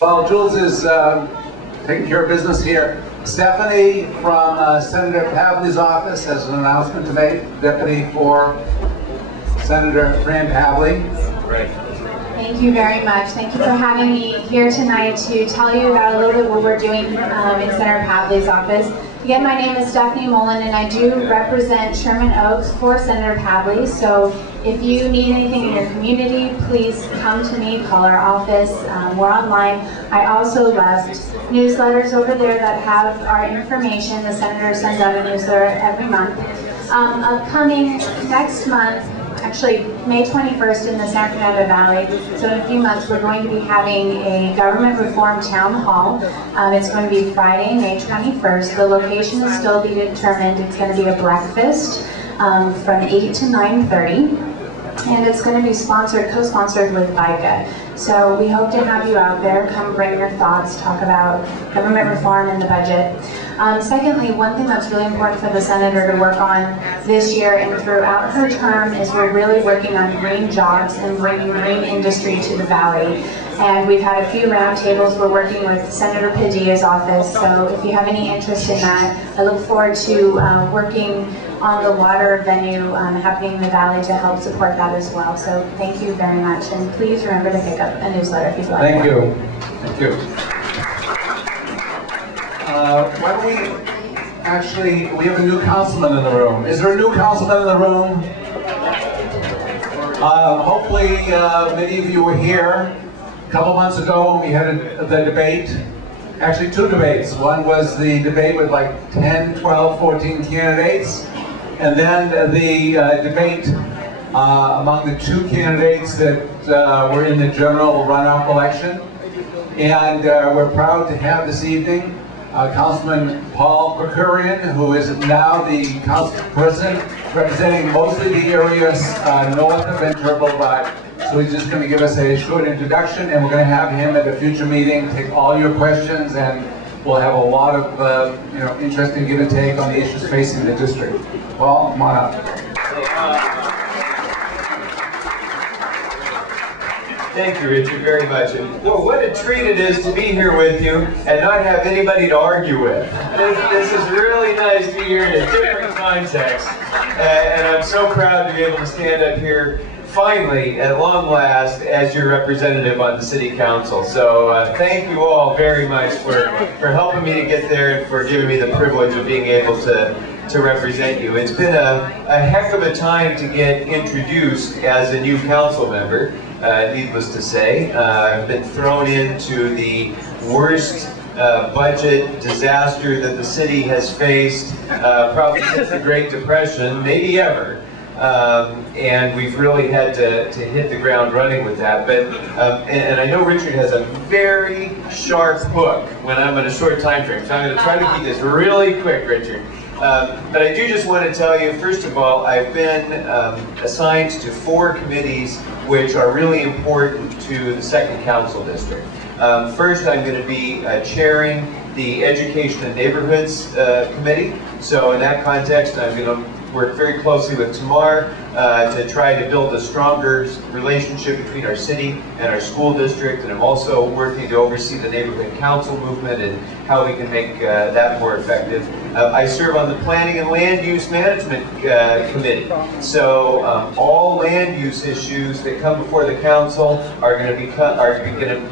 While Jules is taking care of business here, Stephanie from Senator Pavley's office has an announcement to make, deputy for Senator Fran Pavley. Great. Thank you very much. Thank you for having me here tonight to tell you about a little bit what we're doing in Senator Pavley's office. Again, my name is Stephanie Mullen, and I do represent Sherman Oaks for Senator Pavley. So if you need anything in your community, please come to me, call our office. We're online. I also left newsletters over there that have our information. The Senator sends out a newsletter every month. Upcoming next month, actually May 21st in the San Fernando Valley, so in a few months we're going to be having a government reform town hall. It's going to be Friday, May 21st. The location is still to be determined. It's going to be a breakfast from 8 to 9:30, and it's going to be co-sponsored with VICA. So we hope to have you out there. Come bring your thoughts, talk about government reform and the budget. Secondly, one thing that's really important for the Senator to work on this year and throughout her term is we're really working on green jobs and bringing green industry to the Valley. And we've had a few roundtables. We're working with Senator Padilla's office, so if you have any interest in that, I look forward to working on the water venue happening in the Valley to help support that as well. So thank you very much, and please remember to pick up a newsletter if you'd like. Thank you. Thank you. Why don't we have a new councilman in the room. Is there a new councilman in the room? Hopefully many of you were here a couple months ago when we had the debate. Actually, two debates. One was the debate with like 10, 12, 14 candidates, and then the debate among the two candidates that were in the general runoff election. And we're proud to have this evening Councilman Paul Krakurian, who is now the council president, representing mostly the areas north of Ventura Boulevard. So he's just going to give us a short introduction, and we're going to have him at a future meeting take all your questions, and we'll have a lot of interesting give and take on the issues facing the district. Paul, come on up. Thank you, Richard, very much. And well, what a treat it is to be here with you and not have anybody to argue with. This is really nice to be here in a different context. And I'm so proud to be able to stand up here finally, at long last, as your representative on the City Council. So thank you all very much for helping me to get there and for giving me the privilege of being able to represent you. It's been a heck of a time to get introduced as a new council member, needless to say. I've been thrown into the worst budget disaster that the city has faced probably since the Great Depression, maybe ever. And we've really had to hit the ground running with that. But and I know Richard has a very sharp hook when I'm in a short time frame, so I'm going to try to keep this really quick, Richard. But I do just want to tell you, first of all, I've been assigned to 4 committees which are really important to the 2nd Council District. First, I'm going to be chairing the Education and Neighborhoods Committee. So in that context, I'm going to work very closely with Tamar to try to build a stronger relationship between our city and our school district, and I'm also working to oversee the neighborhood council movement and how we can make that more effective. I serve on the Planning and Land Use Management Committee, so all land use issues that come before the council are going to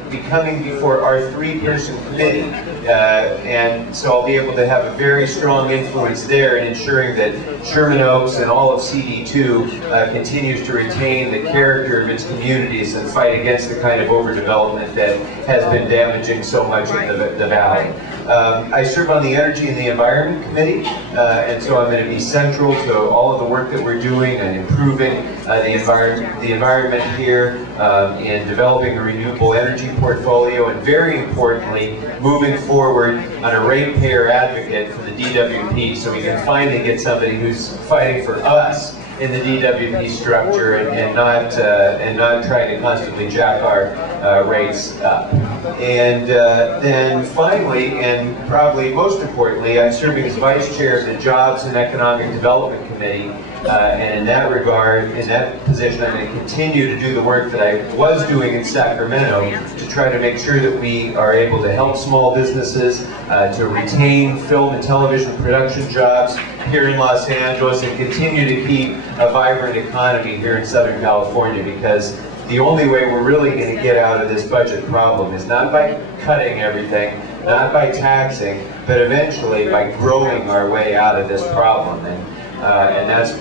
be coming before our 3-person committee, and so I'll be able to have a very strong influence there in ensuring that Sherman Oaks and all of CD2 continues to retain the character of its communities and fight against the kind of overdevelopment that has been damaging so much of the valley. I serve on the Energy and the Environment Committee, and so I'm going to be central to all of the work that we're doing and improving the environment here in developing a renewable energy portfolio, and very importantly, moving forward on a ratepayer advocate for the DWP, so we can finally get somebody who's fighting for us in the DWP structure and not trying to constantly jack our rates up. And then finally, and probably most importantly, I'm serving as vice chair of the Jobs and Economic Development Committee. And in that regard, in that position, I'm going to continue to do the work that I was doing in Sacramento to try to make sure that we are able to help small businesses, to retain film and television production jobs here in Los Angeles, and continue to keep a vibrant economy here in Southern California, because the only way we're really going to get out of this budget problem is not by cutting everything, not by taxing, but eventually by growing our way out of this problem. And that's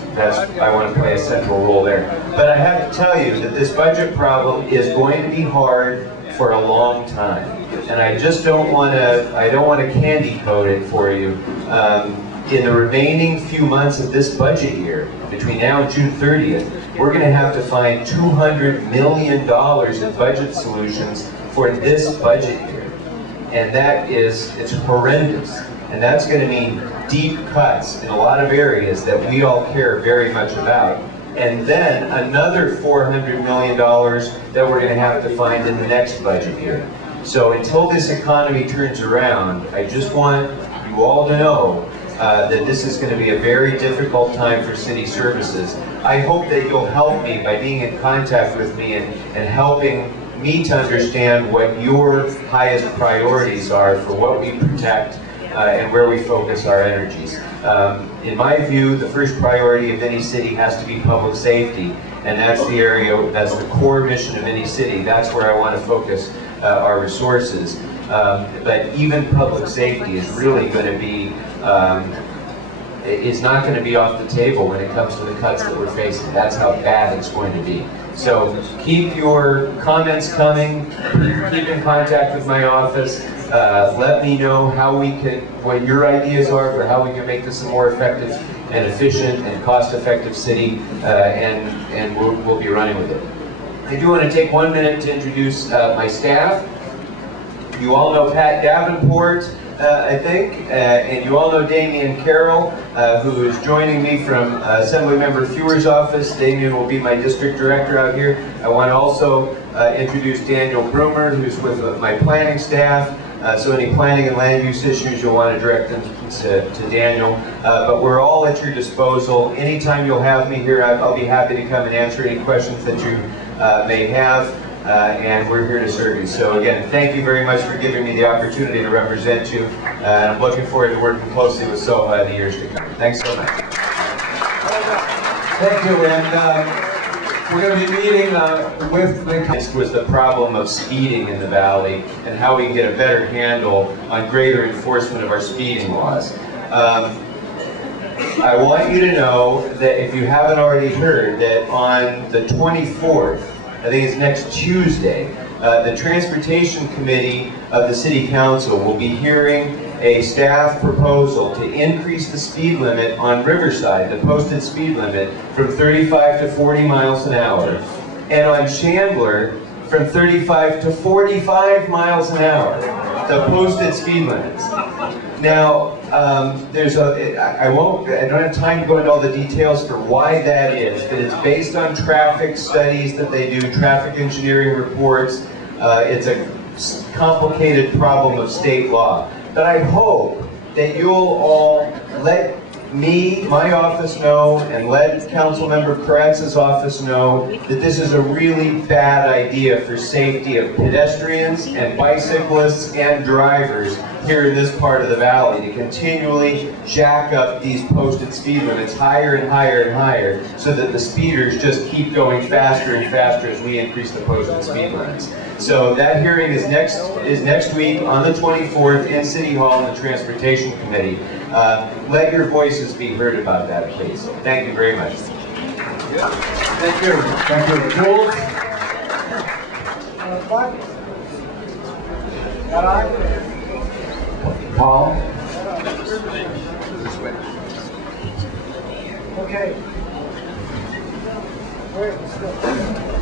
I want to play a central role there. But I have to tell you that this budget problem is going to be hard for a long time, and I just don't want to candy coat it for you. In the remaining few months of this budget year, between now and June 30th, we're going to have to find $200 million in budget solutions for this budget year. And it's horrendous. And that's going to mean deep cuts in a lot of areas that we all care very much about. And then another $400 million that we're going to have to find in the next budget year. So until this economy turns around, I just want you all to know that this is going to be a very difficult time for city services. I hope that you'll help me by being in contact with me and helping me to understand what your highest priorities are for what we protect and where we focus our energies. In my view, the first priority of any city has to be public safety, and that's the area, that's the core mission of any city. That's where I want to focus our resources. But even public safety is really going to be is not going to be off the table when it comes to the cuts that we're facing. That's how bad it's going to be. So keep your comments coming, keep in contact with my office, let me know what your ideas are for how we can make this a more effective and efficient and cost-effective city, and we'll be running with it. I do want to take 1 minute to introduce my staff. You all know Pat Davenport, I think, and you all know Damian Carroll, who is joining me from Assemblymember Fewer's office. Damian will be my district director out here. I want to also introduce Daniel Broomer, who's with my planning staff. So any planning and land use issues, you'll want to direct them to Daniel. But we're all at your disposal. Anytime you'll have me here, I'll be happy to come and answer any questions that you may have. And we're here to serve you. So again, thank you very much for giving me the opportunity to represent you. I'm looking forward to working closely with Soha in the years to come. Thanks so much. Thank you, and we're going to be meeting with the... This was the problem of speeding in the valley and how we can get a better handle on greater enforcement of our speeding laws. I want you to know that if you haven't already heard, that on the 24th, I think it's next Tuesday, the Transportation Committee of the City Council will be hearing a staff proposal to increase the speed limit on Riverside, the posted speed limit, from 35 to 40 miles an hour, and on Chandler from 35 to 45 miles an hour, the posted speed limits. Now, I don't have time to go into all the details for why that is, but it's based on traffic studies that they do, traffic engineering reports. It's a complicated problem of state law. But I hope that you'll all let me, my office know, and let Councilmember Karatz's office know that this is a really bad idea for safety of pedestrians and bicyclists and drivers here in this part of the valley, to continually jack up these posted speed limits higher and higher and higher, so that the speeders just keep going faster and faster as we increase the posted speed limits. So that hearing is next week on the 24th in City Hall in the Transportation Committee. Let your voices be heard about that, please. Thank you very much. Thank you. Thank you. Jules? Paul? Okay. All right, let's go.